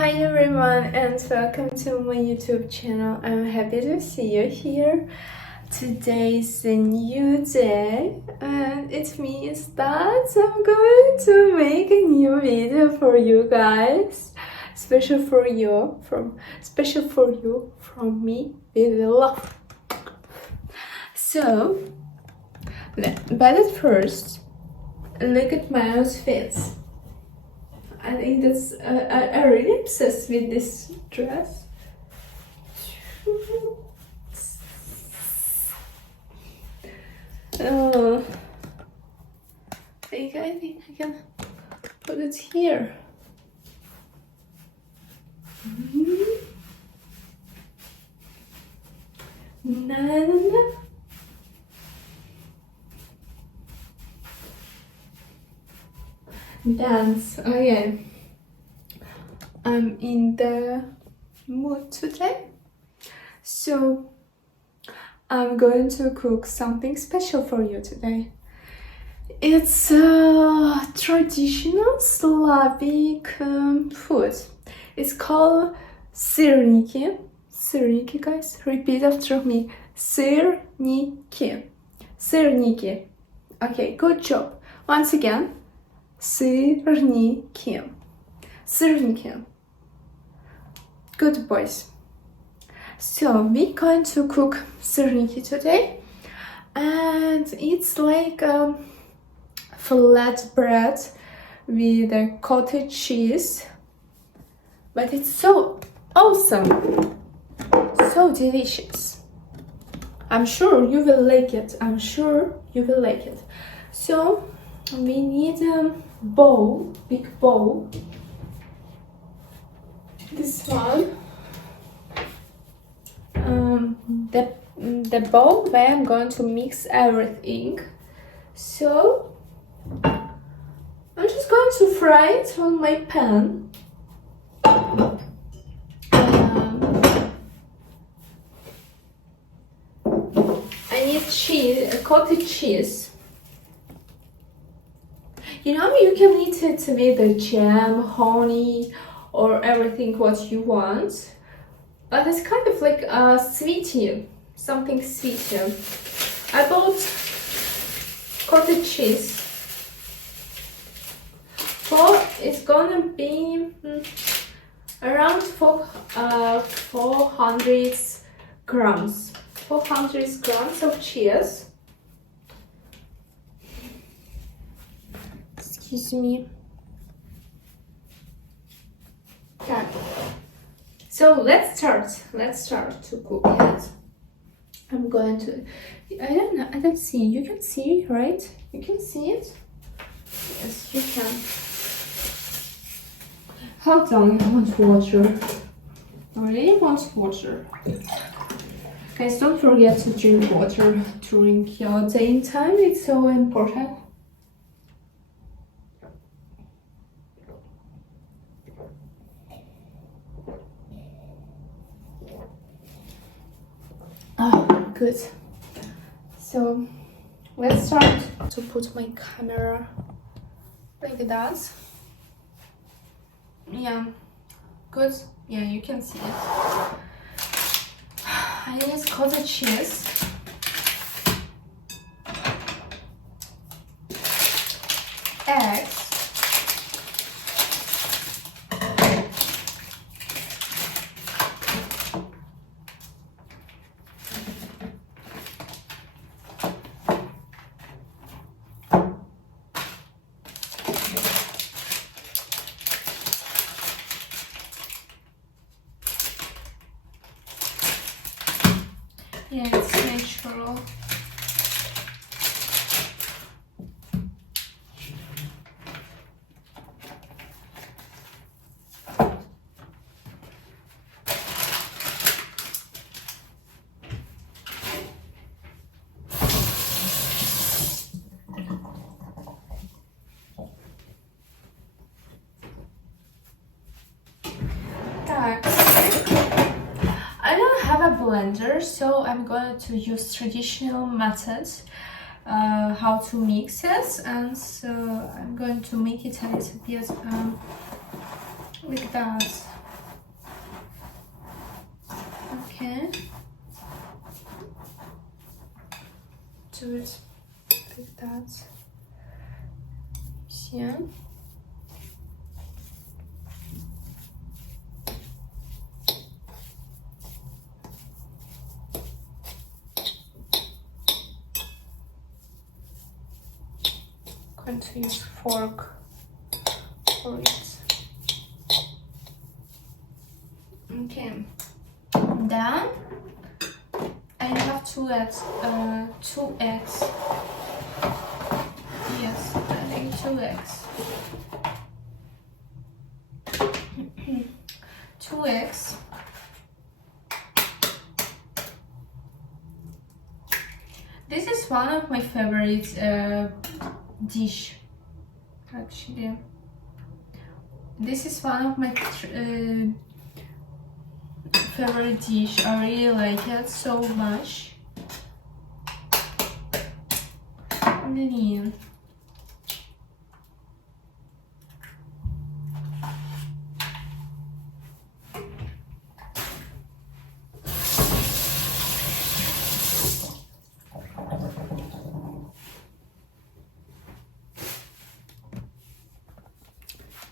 Hi everyone and welcome to my YouTube channel. I'm happy to see you here. Today is a new day and it means that I'm going to make a new video for you guys. Special for you from me with love. So, but at first, look at my outfits. I think that's I'm really obsessed with this dress. I think I can put it here. Na na na. Dance. Okay. I'm in the mood today, so I'm going to cook something special for you today. It's a traditional Slavic food. It's called Syrniki. Syrniki, guys. Repeat after me. Syrniki. Syrniki. Okay, good job. Once again. Syrniki. Syrniki. Good boys. So we're going to cook syrniki today, and it's like a flat bread with a cottage cheese, but it's so awesome, so delicious. I'm sure you will like it. I'm sure you will like it. So we need a bowl, big bowl. This one. The bowl where I'm going to mix everything. So I'm just going to fry it on my pan. I need cheese, cottage cheese. You know, you can eat it with jam, honey, or everything what you want. But it's kind of like a sweetie, something sweeter. I bought cottage cheese. It's gonna be around 400 grams. 400 grams of cheese. Excuse me. Okay. So let's start to cook it. I'm going to, I don't see, you can see, right? You can see it? Yes, you can. Hold on, I want water. I really want water. Guys, don't forget to drink water during your day time, it's so important. Oh, good. So let's start to put my camera like that. Yeah, good. Yeah, you can see it. I use cottage cheese. Eggs. Yeah, it's natural. Так. I don't have a blender, so I'm going to use traditional methods how to mix it, and so I'm going to make it a little bit like that. Okay. Do it like that. See? Going to use fork for it. Okay. Then I have two eggs. Yes, I think 2 eggs. 2 eggs. This is one of my favorite dish. Actually, this is one of my favorite dish. I really like it so much. Блин.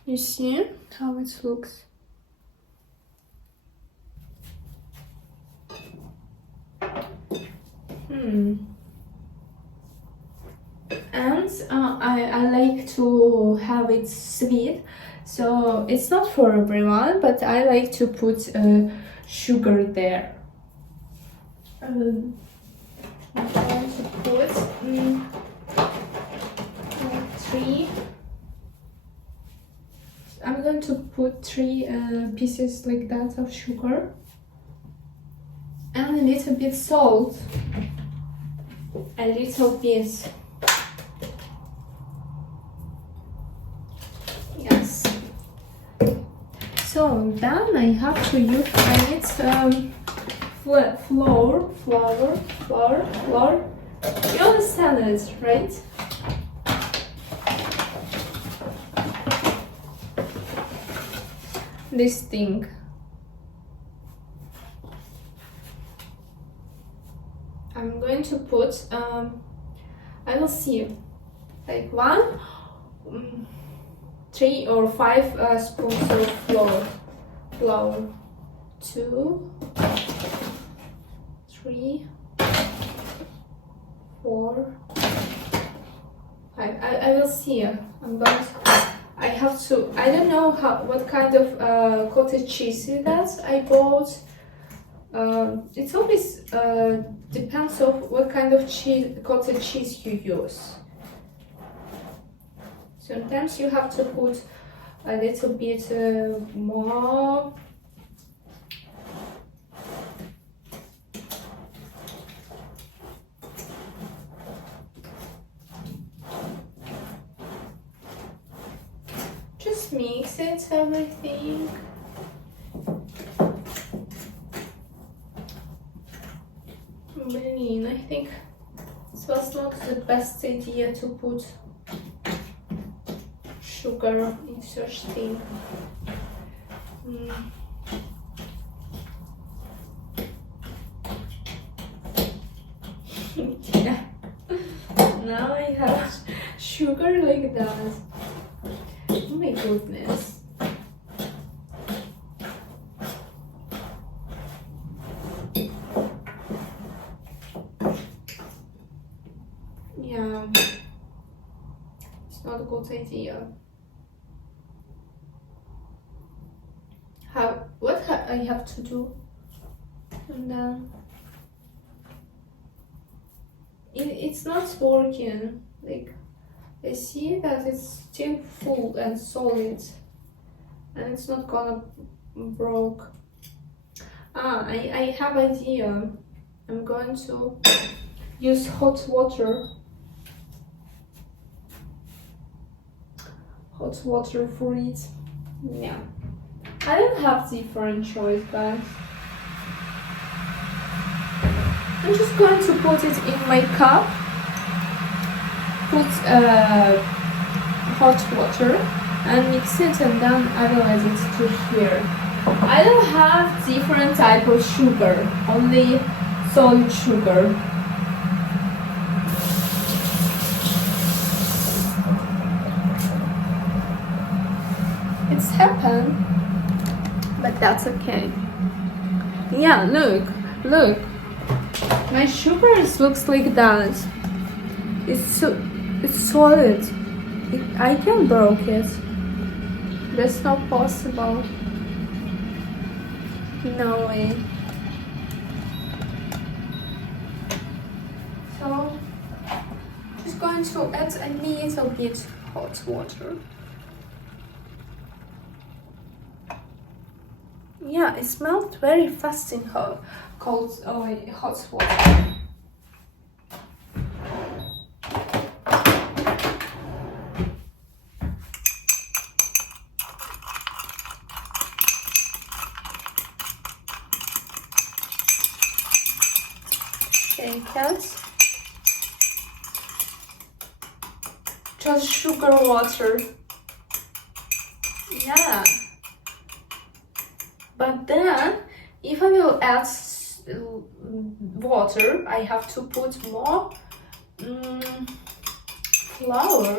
You see how it looks? And I like to have it sweet, so it's not for everyone, but I like to put sugar there. I'm going to put 3. I'm going to put 3 pieces like that of sugar and a little bit salt. A little bit. Yes. So then I have to use flour. You understand it, right? This thing. I'm going to put, I will see, like 3 or 5 spoons of flour. 2, 3, 4, 5. I will see. I have to. I don't know what kind of cottage cheese that I bought. It always depends on what kind of cottage cheese you use. Sometimes you have to put a little bit more. Just mix it, everything. I think it was not the best idea to put sugar in such thing. Yeah. Now I have sugar like that. Oh my goodness. Yeah, it's not a good idea. What I have to do? And then it's not working. Like, I see that it's still full and solid, and it's not gonna broke. I have idea. I'm going to use hot water. Hot water for it. Yeah. I don't have different choice, guys. I'm just going to put it in my cup. Put hot water and mix it, and then I will add it to here. I don't have different type of sugar, only solid sugar. It's happened, but that's okay. Yeah, look. My sugars looks like that. It's solid. I can broke it. That's not possible. No way. So, just going to add a little bit hot water. Yeah, it smelled very fast in hot water. Shake it. Just sugar water. Yeah. But then, if I will add water, I have to put more flour.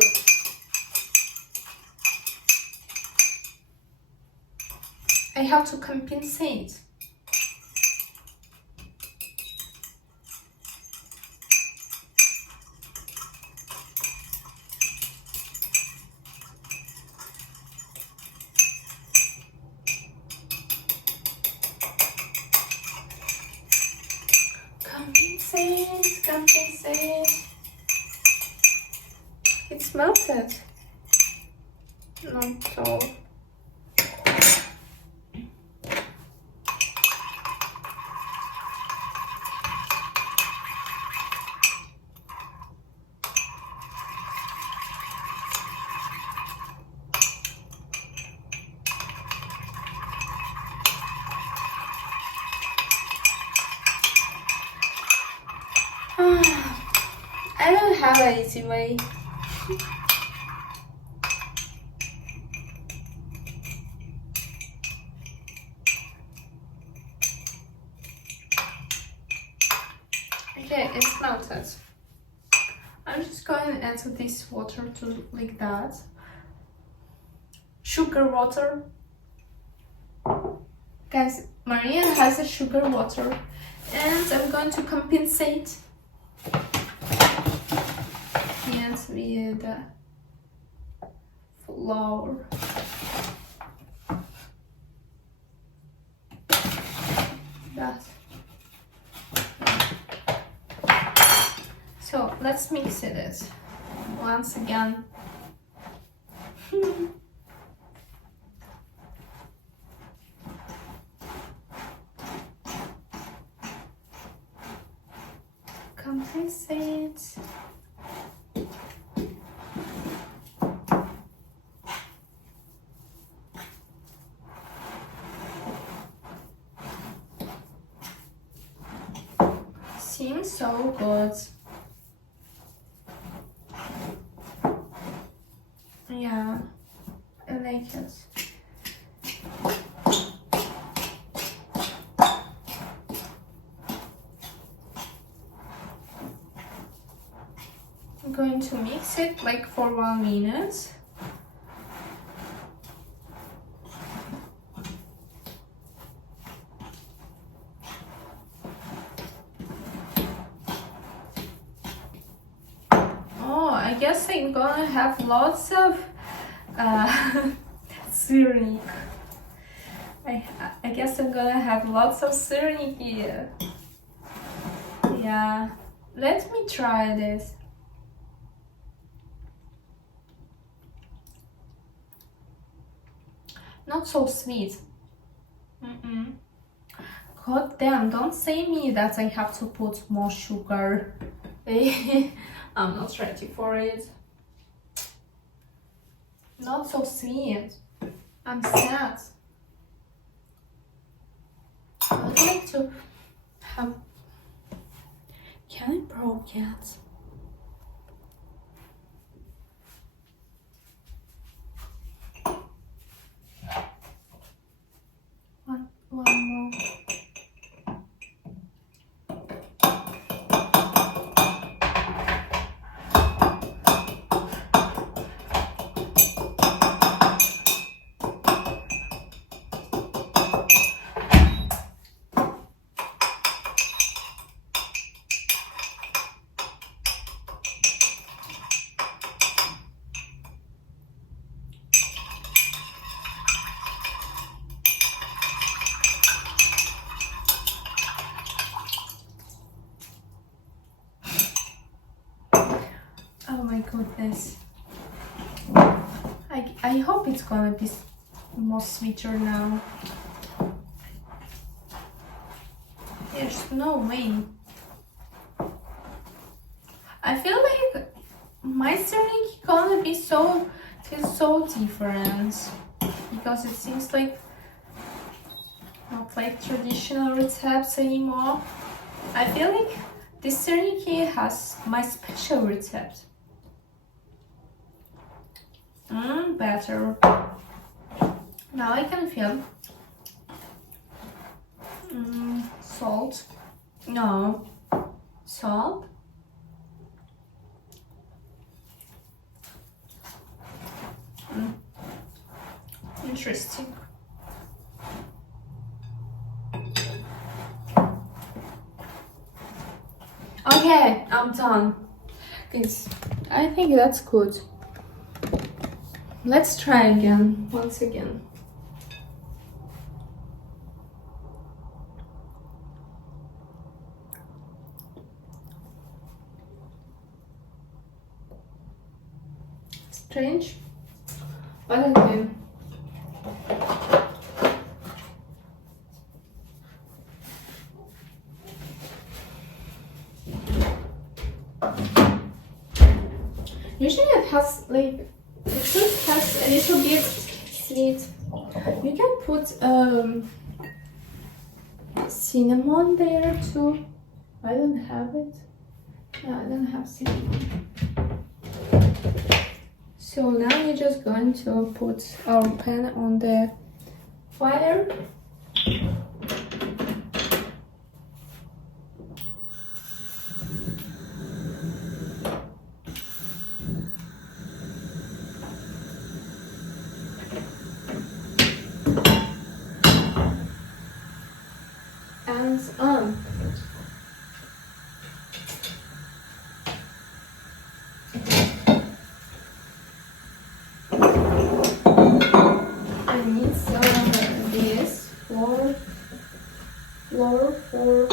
I have to compensate. Compensate. It's melted. Not so. I don't have an easy way. Okay, it's melted. I'm just going to add this water to like that. Sugar water. Guys, Maria has a sugar water and I'm going to compensate it with flour. That. So let's mix it once again. Compensate. Seems so good. Yeah, I like it. I'm going to mix it like for 1 minute. I guess I'm gonna have lots of Syrniki. I guess I'm gonna have lots of Syrniki. Yeah, let me try this. Not so sweet. God damn, don't say me that I have to put more sugar. I'm not ready for it. Not so sweet. I'm sad. I would like to have... Can I broke it? goodness. I hope it's gonna be more sweeter now. There's no way. I feel like my Syrniki gonna be so different because it seems like not like traditional recepts anymore. I feel like this Syrniki has my special recipe. Better. Now I can feel salt. No, salt. Interesting. Okay, I'm done. It's, I think that's good. Let's try again, once again. Strange, but okay. Usually it has like, the fruit has a little bit sweet. You can put cinnamon there too. I don't have it. No, I don't have cinnamon. So now we're just going to put our pan on the fire. And on. I need some of this flour for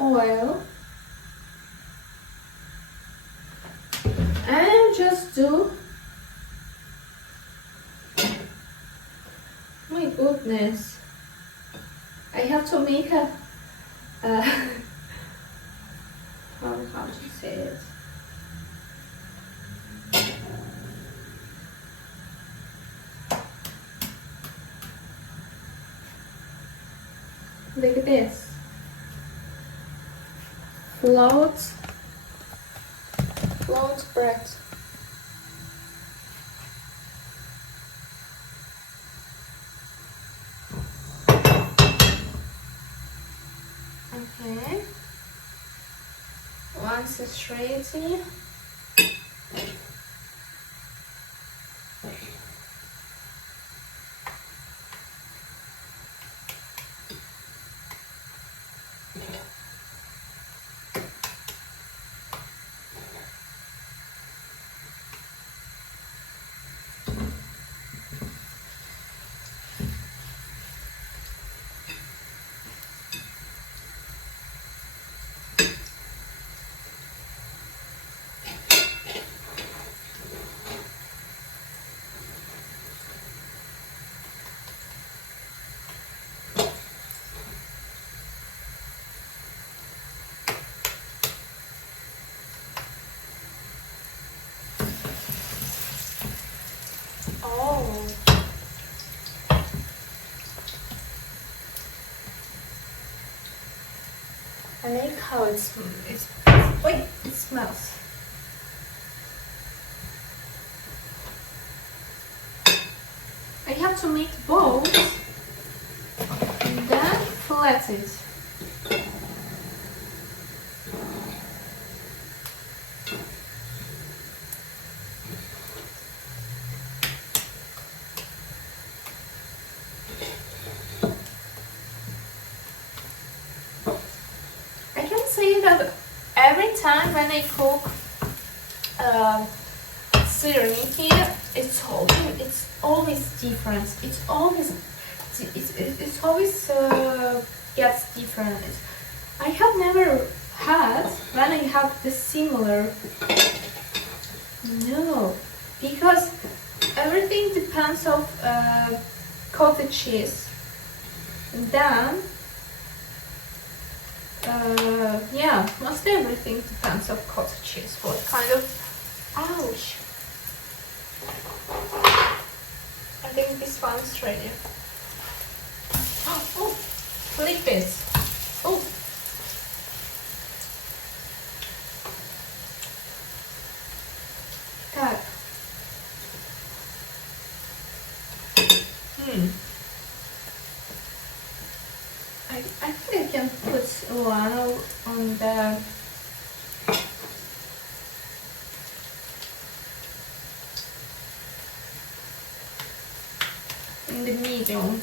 oil, and just do. My goodness, I have to make a how to say it. Like this. Float bread. Okay. Once it's ready, oh, I like how it smells. I have to make balls and then flat it. I can say that every time when I cook Syrniki, it's always different. It's always gets different. I have never But when I have the similar, no, because everything depends of cottage cheese. Then, yeah, most everything depends of cottage cheese. What kind of, ouch. I think this one's ready. Oh, flip it. Oh. Так. I think I can put one on the in the medium.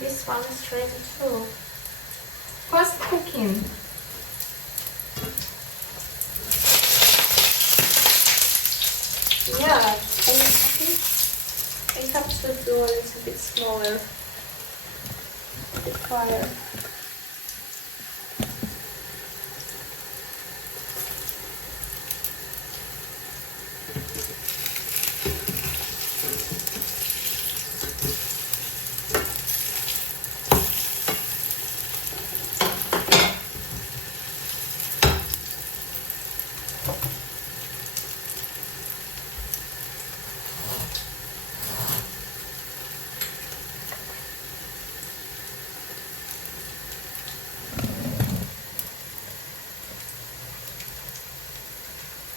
This one is ready too. Fast cooking. Yeah, I think I have to do a little bit smaller the fire.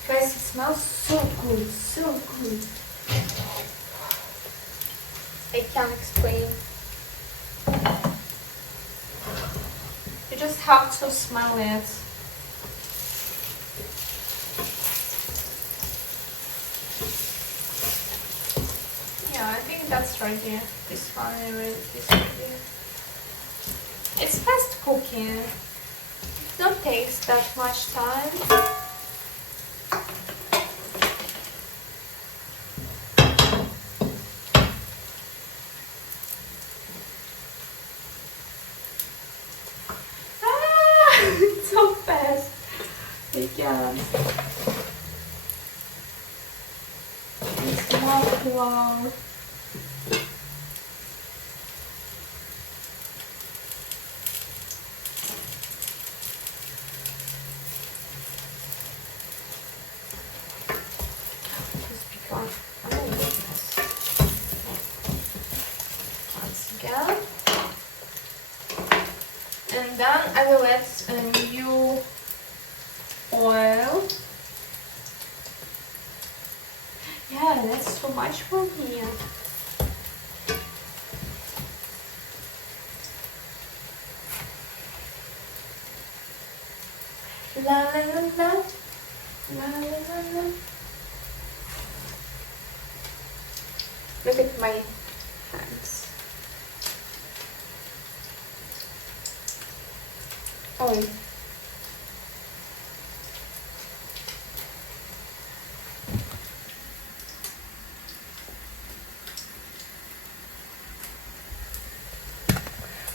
Guys, it smells so good, so good. I can't explain. You just have to smell it. Yeah, I think that's ready. This one is ready. It's fast cooking. It don't take that much time. So fast. I can't. It's not wow. Just because oh goodness. Once again. And then I will add a new oil. Yeah, that's too much for me. La la la la. La la la la. Look at my hands. Oil.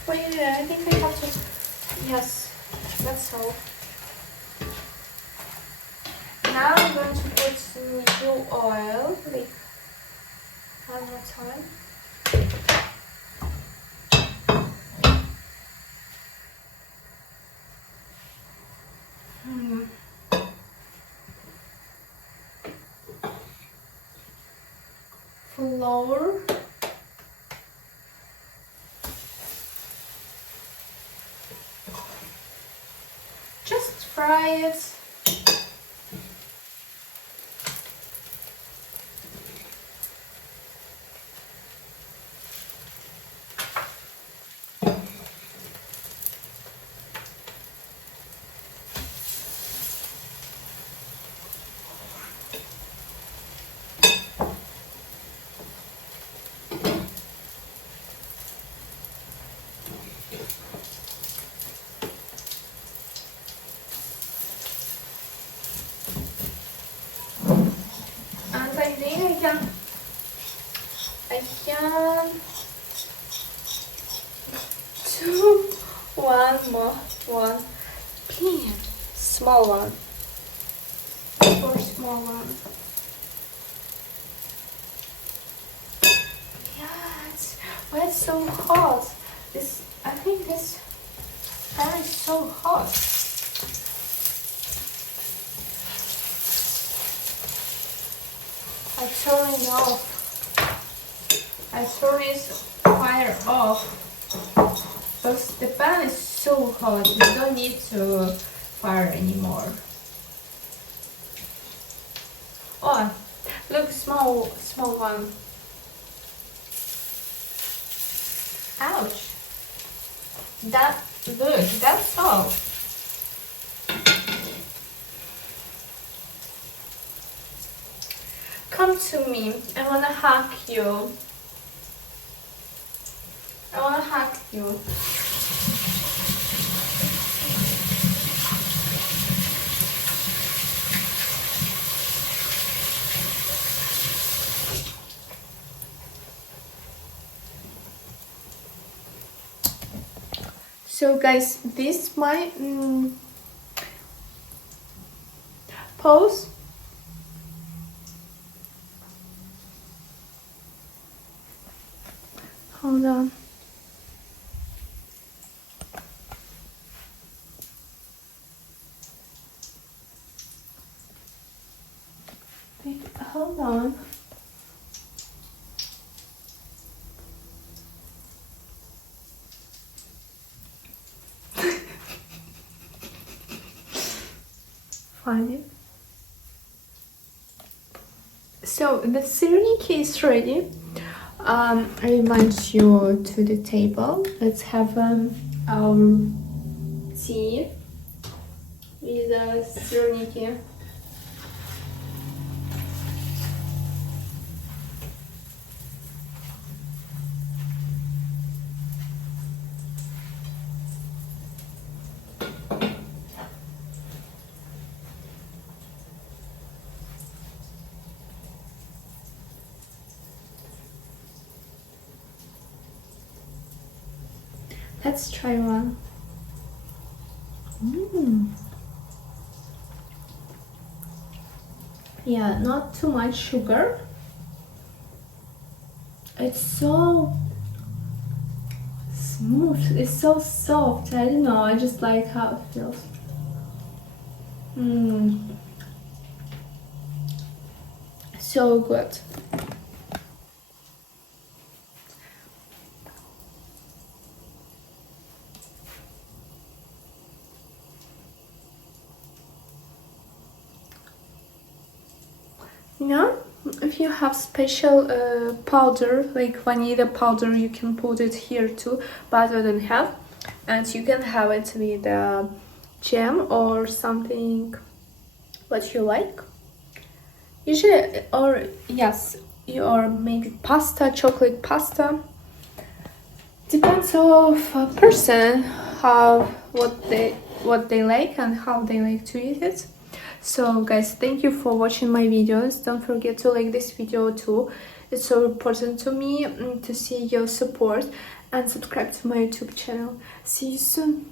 Wait, I think I have to. Yes, that's all. Now I'm going to put new oil, like one more time. Flour. Just fry it. two, one more, one, please, small one, or small one. Yes, why it's so hot? This, I think this pan is so hot. I turn it off. I turn this fire off. Because the pan is so hot, you don't need to fire anymore. Oh, look, small one. Ouch. Look, that's all. Come to me, I wanna hug you. I wanna hug you. So guys, this is my pose. Hold on. Wait, hold on. Funny. So the Syrniki is ready. I invite you to the table. Let's have our tea with the Syrniki. Let's try one. Yeah, not too much sugar. It's so smooth. It's so soft. I don't know. I just like how it feels. So good. You know, if you have special powder, like vanilla powder, you can put it here too, but I don't have. And you can have it with jam or something what you like. Usually, or yes, or make pasta, chocolate pasta. Depends of a person, what they like and how they like to eat it. So guys, thank you for watching my videos. Don't forget to like this video too. It's so important to me to see your support, and subscribe to my YouTube channel. See you soon.